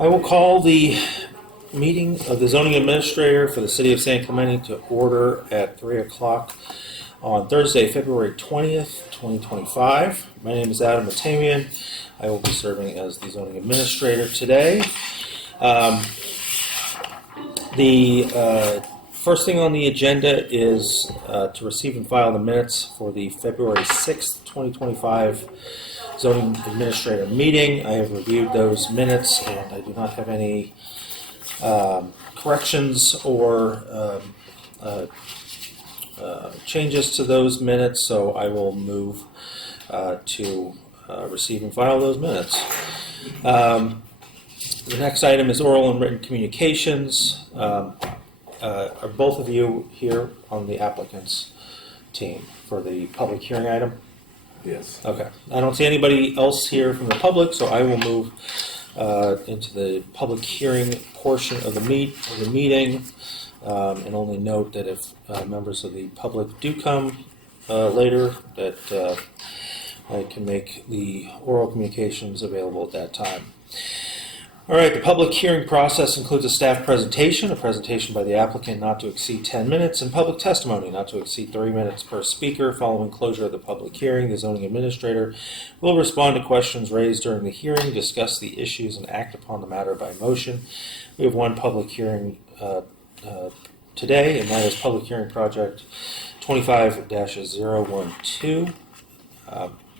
I will call the meeting of the zoning administrator for the city of San Clemente to order at 3 o'clock on Thursday, February 20th, 2025. My name is Adam Matamian. I will be serving as the zoning administrator today. The first thing on the agenda is to receive and file the minutes for the February 6th, 2025 zoning administrator meeting. I have reviewed those minutes and I do not have any corrections or changes to those minutes, so I will move to receive and file those minutes. The next item is oral and written communications. Are both of you here on the applicant's team for the public hearing item? Yes. Okay. I don't see anybody else here from the public, so I will move into the public hearing portion of the meeting, and only note that if members of the public do come later, that I can make the oral communications available at that time. All right, the public hearing process includes a staff presentation, a presentation by the applicant not to exceed 10 minutes, and public testimony not to exceed 3 minutes per speaker. Following closure of the public hearing, the zoning administrator will respond to questions raised during the hearing, discuss the issues, and act upon the matter by motion. We have one public hearing today, and that is public hearing project 25-012.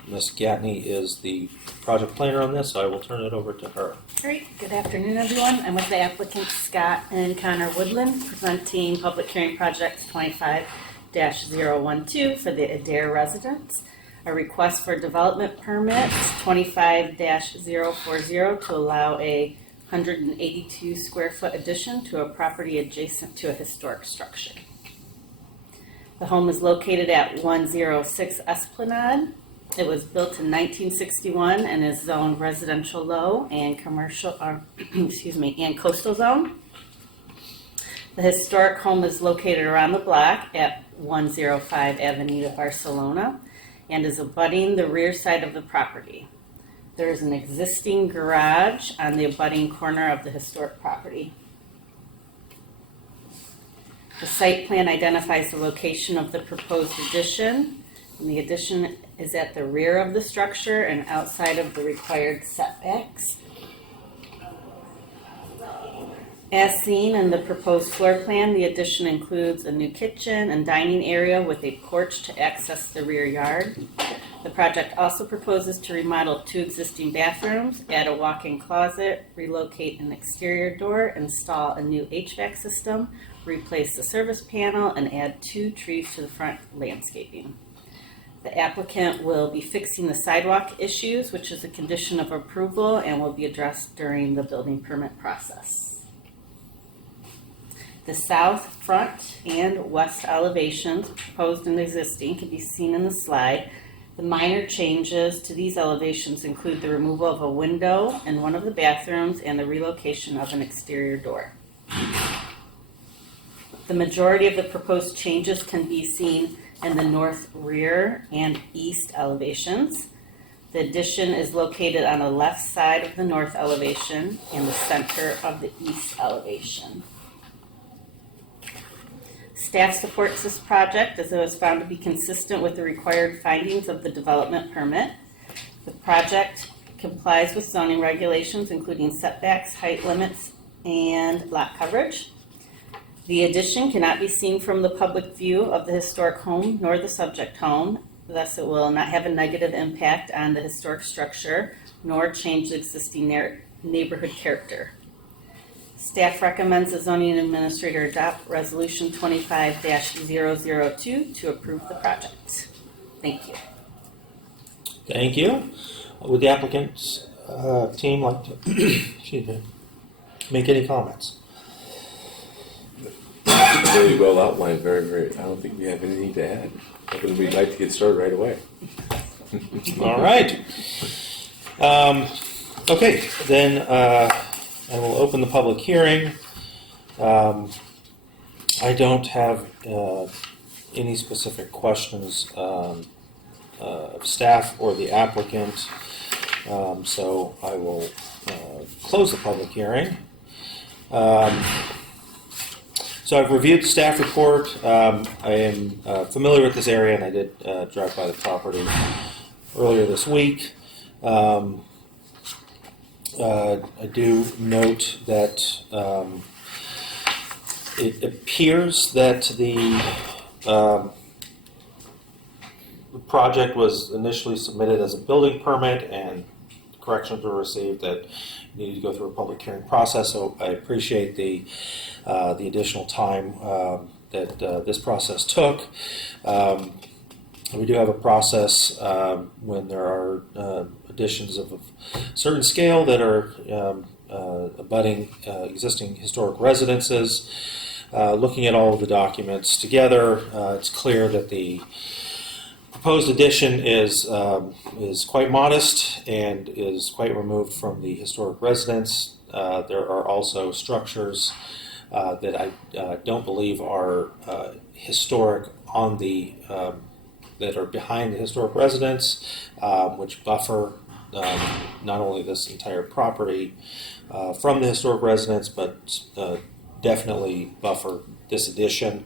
Ms. Gatney is the project planner on this, so I will turn it over to her. Great. Good afternoon, everyone. I'm with the applicants Scott and Connor Woodland, presenting public hearing project 25-012 for the Adair residents. A request for development permit 25-040 to allow a 182 square foot addition to a property adjacent to a historic structure. The home is located at 106 Esplanade. It was built in 1961 and is zoned residential low and commercial, and coastal zone. The historic home is located around the block at 105 Avenida Barcelona and is abutting the rear side of the property. There is an existing garage on the abutting corner of the historic property. The site plan identifies the location of the proposed addition, and the addition is at the rear of the structure and outside of the required setbacks. As seen in the proposed floor plan, the addition includes a new kitchen and dining area with a porch to access the rear yard. The project also proposes to remodel 2 existing bathrooms, add a walk-in closet, relocate an exterior door, install a new HVAC system, replace the service panel, and add 2 trees to the front landscaping. The applicant will be fixing the sidewalk issues, which is a condition of approval and will be addressed during the building permit process. The south, front, and west elevations, proposed and existing, can be seen in the slide. The minor changes to these elevations include the removal of a window in one of the bathrooms and the relocation of an exterior door. The majority of the proposed changes can be seen in the north rear and east elevations. The addition is located on the left side of the north elevation and the center of the east elevation. Staff supports this project as it was found to be consistent with the required findings of the development permit. The project complies with zoning regulations, including setbacks, height limits, and lot coverage. The addition cannot be seen from the public view of the historic home nor the subject home, thus it will not have a negative impact on the historic structure nor change the existing neighborhood character. Staff recommends the zoning administrator adopt resolution 25-002 to approve the project. Thank you. Thank you. Would the applicant's team like to make any comments? Very well outlined, very. I don't think we have anything to add. We'd like to get started right away. All right. Okay, then I will open the public hearing. I don't have any specific questions of staff or the applicant, so I will close the public hearing. So I've reviewed the staff report. I am familiar with this area, and I did drive by the property earlier this week. I do note that it appears that the project was initially submitted as a building permit, and corrections were received that needed to go through a public hearing process. So I appreciate the additional time that this process took. We do have a process when there are additions of a certain scale that are abutting existing historic residences. Looking at all of the documents together, it's clear that the proposed addition is quite modest and is quite removed from the historic residence. There are also structures that I don't believe are historic on the that are behind the historic residence, which buffer not only this entire property from the historic residence, but definitely buffer this addition.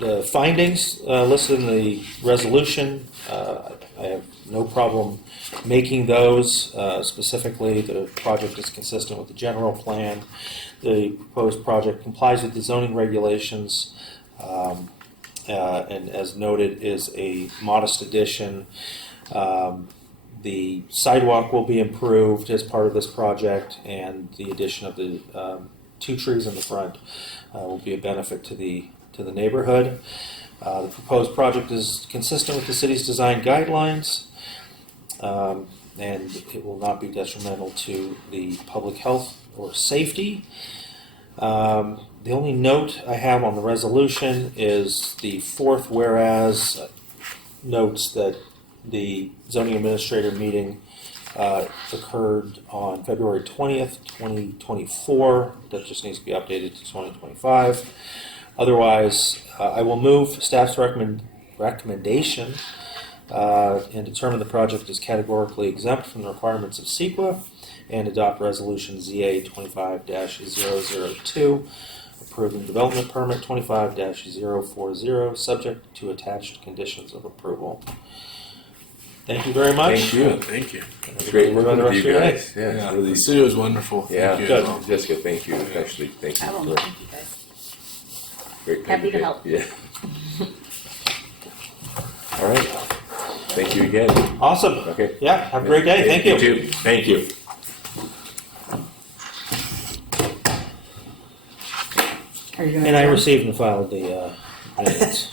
The findings listed in the resolution, I have no problem making those. Specifically, the project is consistent with the general plan. The proposed project complies with the zoning regulations, and as noted, is a modest addition. The sidewalk will be improved as part of this project, and the addition of the 2 trees in the front will be a benefit to the neighborhood. The proposed project is consistent with the city's design guidelines, and it will not be detrimental to the public health or safety. The only note I have on the resolution is the 4th whereas notes that the zoning administrator meeting occurred on February 20th, 2024. That just needs to be updated to 2025. Otherwise, I will move staff's recommendation and determine the project is categorically exempt from the requirements of CEQA and adopt resolution ZA 25-002, approving development permit 25-040, subject to attached conditions of approval. Thank you very much. Thank you. Thank you. It's great Enjoy working the with rest you of your day. guys. Yeah, Yeah, it's really, the studio is wonderful. yeah. Thank you. Good. Jessica, thank you. Actually, thank you. I will. for Thank you guys. great Happy to presentation. help. Yeah. All right. Thank you again. Awesome. Okay. Yeah, have a great day. Thank you. You too. Thank you. Are you gonna? And I adjourn? received and filed the minutes.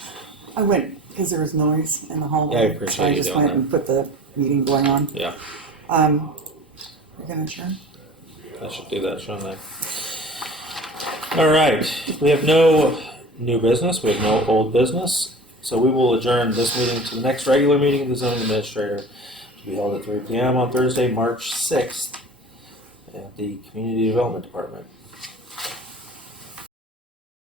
I went because there was noise in the hallway. Yeah, I appreciate so I you just doing went that. and put the meeting going on. Yeah, You're gonna adjourn? I should do that, shouldn't I? All right. We have no new business. We have no old business. So we will adjourn this meeting to the next regular meeting of the zoning administrator to be held at 3 p.m. on Thursday, March 6th at the Community Development Department.